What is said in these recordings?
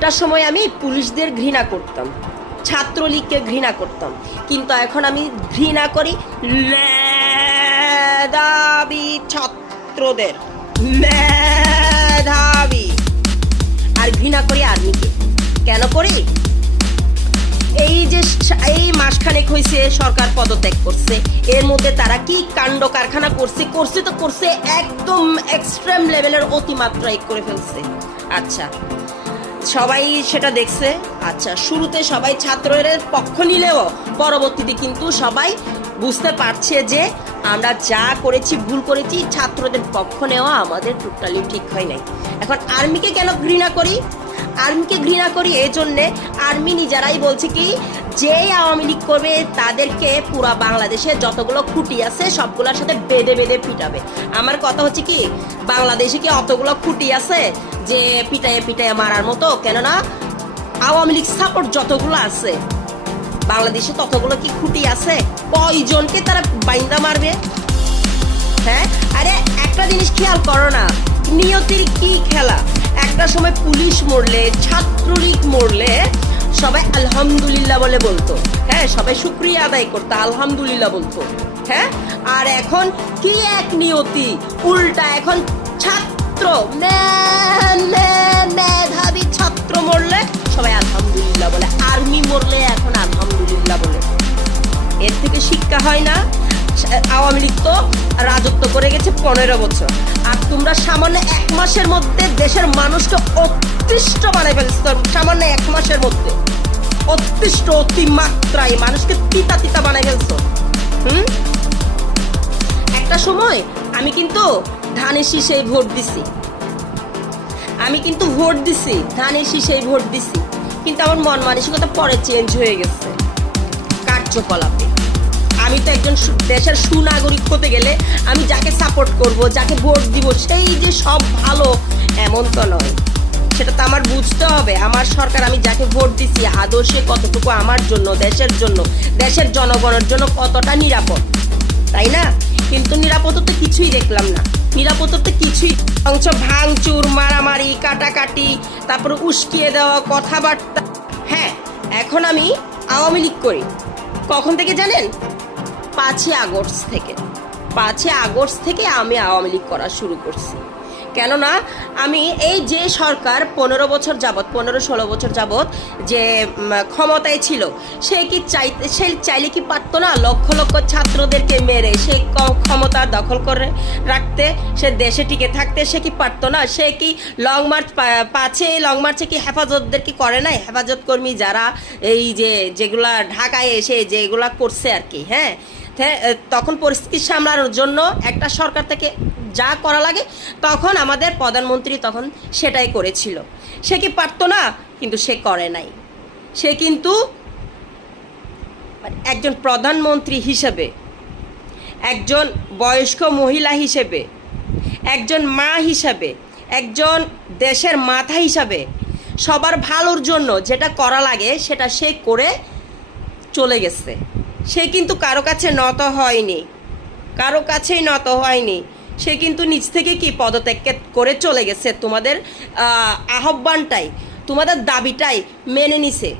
একটা সময় আমি পুলিশদের ঘৃণা করতাম, ছাত্রলীগকে ঘৃণা করতাম, কিন্তু এখন আমি ঘৃণা করি মেধাবী ছাত্রদের, মেধাবী। আর ঘৃণা করি আর্মিকে। কেন করি? এই যে এই মাসখানেক হয়েছে সরকার পদত্যাগ করছে, এর মধ্যে তারা কি কাণ্ড কারখানা করছে করছে তো করছে, একদম এক্সট্রিম লেভেলের অতিমাত্রায় করে ফেলছে। আচ্ছা সবাই সেটা দেখছে। আচ্ছা শুরুতে সবাই ছাত্রের পক্ষ নিলেও পরবর্তীতে কিন্তু সবাই বুঝতে পারছে যে আমরা যা করেছি, ভুল করেছি, ছাত্রদের পক্ষ নেওয়া আমাদের টোটালি ঠিক হয় নাই। এখন আর্মিকে কেন ঘৃণা করি? আর্মিকে ঘৃণা করি, এই জন্যে আর্মি নিজেরাই বলছে কি যে আওয়ামী লীগ করবে, তাদেরকে পুরা বাংলাদেশে যতগুলো খুঁটি আছে, সবগুলোর সাথে বেঁধে বেঁধে পিটাবে। আমার কথা হচ্ছে কি, বাংলাদেশে কি অতগুলো খুঁটি আছে, যে পিটায়ে পিটায়ে মারার মতো? কেননা, আওয়ামী লীগ সাপোর্ট যতগুলো আছে, বাংলাদেশে ততগুলো কি খুঁটি আছে? কয়জনকে তারা বাইন্দা মারবে? হ্যাঁ? আরে, একটা জিনিস খেয়াল করো না, নিয়তির কি খেলা? একটা সময় পুলিশ মরলে, ছাত্রলীগ মরলে, সবাই আলহামদুলিল্লাহ বলে বলতো। হ্যাঁ সবাই শুক্রিয়া আদায় করতো, আলহামদুলিল্লাহ বলতো। হ্যাঁ আর এখন কি এক নিয়তি? উল্টা এখন ছাত্র মেধাবী ছাত্র মরলে সবাই আলহামদুলিল্লাহ বলে। আর্মি মরলে এখন আলহামদুলিল্লাহ বলে। এর থেকে শিক্ষা হয় না। রাজত্ব করে গেছে পনেরো বছর। আর তোমরা সামান্য এক মাসের মধ্যে দেশের মানুষকে অতিষ্ঠ বানাই ফেলছো। সামান্য এক মাসের মধ্যে। অতিষ্ঠ অতিমাত্রায় মানুষকে তিতা তিতা বানাই ফেলছো। হুম? একটা সময় আমি কিন্তু ধানের শীষে ভোট দিছি। আমি কিন্তু ভোট দিছি, ধানের শীষে ভোট দিছি। কিন্তু আমার মন মানসিকতা পরে চেঞ্জ হয়ে গেছে। কার্যকলাপে। আমি তো একজন দেশের সুনাগরিক হতে গেলে আমি যাকে সাপোর্ট করব, যাকে ভোট দিব, সেই যে সব ভালো, এমন তো নয়। সেটা তো আমার বুঝতে হবে। আমার সরকার, আমি যাকে ভোট দিছি, আদর্শে কতটুকু আমার জন্য, দেশের জন্য, দেশের জনগণের জন্য কতটা নিরাপদ? তাই না? কিন্তু নিরাপত্তা কিছুই দেখলাম না। নিরাপত্তা কিছুই অংশ ভাঙচুর, মারামারি, কাটাকাটি, তারপরে উস্কিয়ে দেওয়া, কথাবার্তা। হ্যাঁ এখন আমি আওয়ামী লীগ করি। কখন থেকে জানেন? পাঁচই আগস্ট থেকে। পাঁচই আগস্ট থেকে আমি আওয়ামী লীগ করা শুরু করছি। কেননা আমি এই যে সরকার পনেরো বছর যাবত পনেরো ষোলো বছর যাবত যে ক্ষমতায় ছিল সে কি চাইতে সে চাইলে কি পারতো না লক্ষ লক্ষ ছাত্রদেরকে মেরে সে ক্ষমতা দখল করে রাখতে সে দেশে টিকে থাকতে সে কি পারতো না? সে কি লং মার্চ পাছে লং মার্চে কি হেফাজতদের কি করে নাই? হেফাজত কর্মী যারা এই যে যেগুলা ঢাকায় এসে যেগুলা করছে আর কি হ্যাঁ, তখন পরিস্থিতি সামলানোর জন্য একটা সরকার থেকে যা করা লাগে, তখন আমাদের প্রধানমন্ত্রী তখন সেটাই করেছিল। সে কি পারতো না? কিন্তু সে করে নাই। সে কিন্তু একজন প্রধানমন্ত্রী হিসেবে, একজন বয়স্ক মহিলা হিসেবে, একজন মা হিসাবে, একজন দেশের মাথা হিসাবে সবার ভালোর জন্য যেটা করা লাগে সেটা সে করে চলে গেছে। সে কিন্তু কারও কাছে নত হয়নি। কারও কাছেই নত হয়নি। সে কিন্তু নিজ থেকে কি পদত্যাগ করে চলে গেছে? তোমাদের আহ, আহ্বানটাই তোমাদের দাবিটাই মেনে নিছে।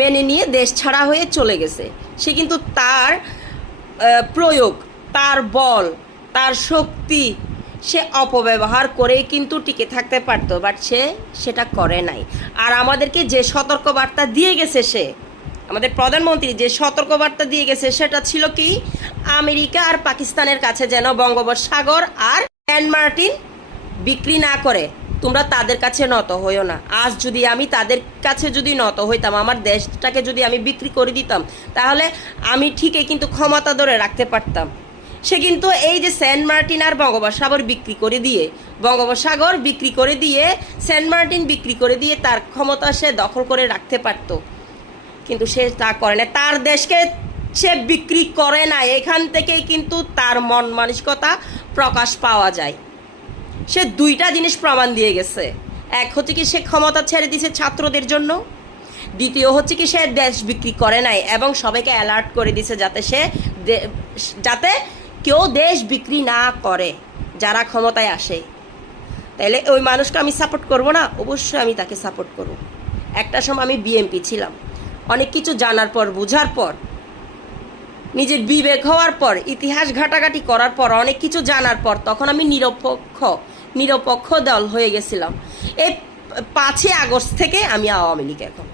মেনে নিয়ে দেশ ছাড়া হয়ে চলে গেছে। সে কিন্তু তার প্রয়োগ তার বল তার শক্তি সে অপব্যবহার করে কিন্তু টিকে থাকতে পারতো বাট সে সেটা করে নাই। আর আমাদেরকে যে সতর্কবার্তা দিয়ে গেছে সে আমাদের প্রধানমন্ত্রী যে সতর্কবার্তা দিয়ে গেছে সেটা ছিল কি? আমেরিকা আর পাকিস্তানের কাছে যেন বঙ্গোপসাগর আর স্যান্ড মার্টিন বিক্রি না করে, তোমরা তাদের কাছে নত হইও না। আজ যদি আমি তাদের কাছে যদি নত হইতাম, আমার দেশটাকে যদি আমি বিক্রি করে দিতাম, তাহলে আমি ঠিকই কিন্তু ক্ষমতা ধরে রাখতে পারতাম। সে কিন্তু এই যে সেন্ট মার্টিন আর বঙ্গোপসাগর বিক্রি করে দিয়ে, বঙ্গোপসাগর বিক্রি করে দিয়ে, সেন্ট মার্টিন বিক্রি করে দিয়ে তার ক্ষমতা সে দখল করে রাখতে পারতো। কিন্তু সে তা করে না। তার দেশকে সে বিক্রি করে না। এখান থেকেই কিন্তু তার মন মানসিকতা প্রকাশ পাওয়া যায়। সে দুইটা জিনিস প্রমাণ দিয়ে গেছে। এক হচ্ছে কি সে ক্ষমতা ছেড়ে দিয়েছে ছাত্রদের জন্য। দ্বিতীয় হচ্ছে কি সে দেশ বিক্রি করে নাই এবং সবাইকে অ্যালার্ট করে দিছে যাতে সে যাতে কেউ দেশ বিক্রি না করে, যারা ক্ষমতায় আসে। তাহলে ওই মানুষকে আমি সাপোর্ট করব না? অবশ্যই আমি তাকে সাপোর্ট করব। একটা সময় আমি বিএমপি ছিলাম। অনেক কিছু জানার পর, বোঝার পর, নিজের বিবেক হওয়ার পর, ইতিহাস ঘাটাঘাটি করার পর, অনেক কিছু জানার পর, তখন আমি নিরপেক্ষ নিরপেক্ষ দল হয়ে গেছিলাম। এই পাঁচই আগস্ট থেকে আমি আওয়ামী লীগ এখন।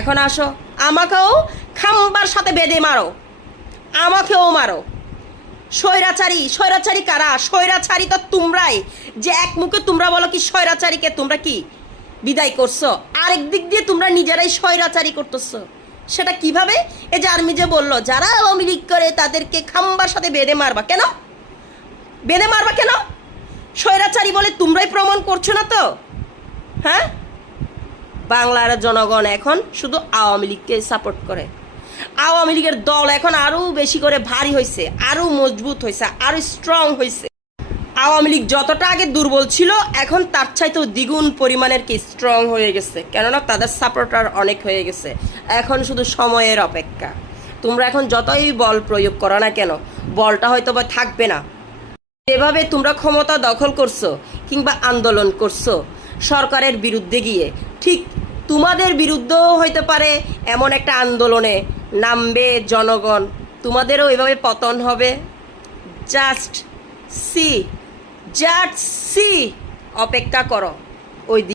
এখন আসো, আমাকেও খাম্বার সাথে বেঁধে মারো। আমাকেও মারো। স্বৈরাচারী স্বৈরাচারী কারা? স্বৈরাচারী তো তোমরাই। যে এক মুখে তোমরা বলো কি স্বৈরাচারীকে তোমরা কি? বিদায় করছ। আরেক দিক দিয়ে তোমরা নিজেরাই স্বৈরাচারী করতেছো। সেটা কীভাবে? এই যে আর্মি যে বলল, যারা আওয়ামী লীগ করে তাদেরকে খাম্বার সাথে বেঁধে মারবা কেন? বেঁধে মারবা কেন? স্বৈরাচারী বলে তোমরাই প্রমাণ করছ না তো? হ্যাঁ? বাংলার জনগণ এখন শুধু আওয়ামী লীগকে সাপোর্ট করে। আওয়ামী লীগের দল এখন আরও বেশি করে ভারী হয়েছে আরও মজবুত হয়েছে আরও স্ট্রং হয়েছে আওয়ামী লীগ যতটা আগে দুর্বল ছিল, এখন তার চাইতেও দ্বিগুণ পরিমাণের কি স্ট্রং হয়ে গেছে। কেননা তাদের সাপোর্টার অনেক হয়ে গেছে। এখন শুধু সময়ের অপেক্ষা। তোমরা এখন যতই বল প্রয়োগ করো না কেন, বলটা হয়তো বা থাকবে না। যেভাবে তোমরা ক্ষমতা দখল করছ কিংবা আন্দোলন করছ, সরকারের বিরুদ্ধে গিয়ে, ঠিক তোমাদের বিরুদ্ধেও হইতে পারে এমন একটা আন্দোলনে নামবে জনগণ। তোমাদেরও এভাবে পতন হবে। জাস্ট সি জাস্ট সি অপেক্ষা করো। ওই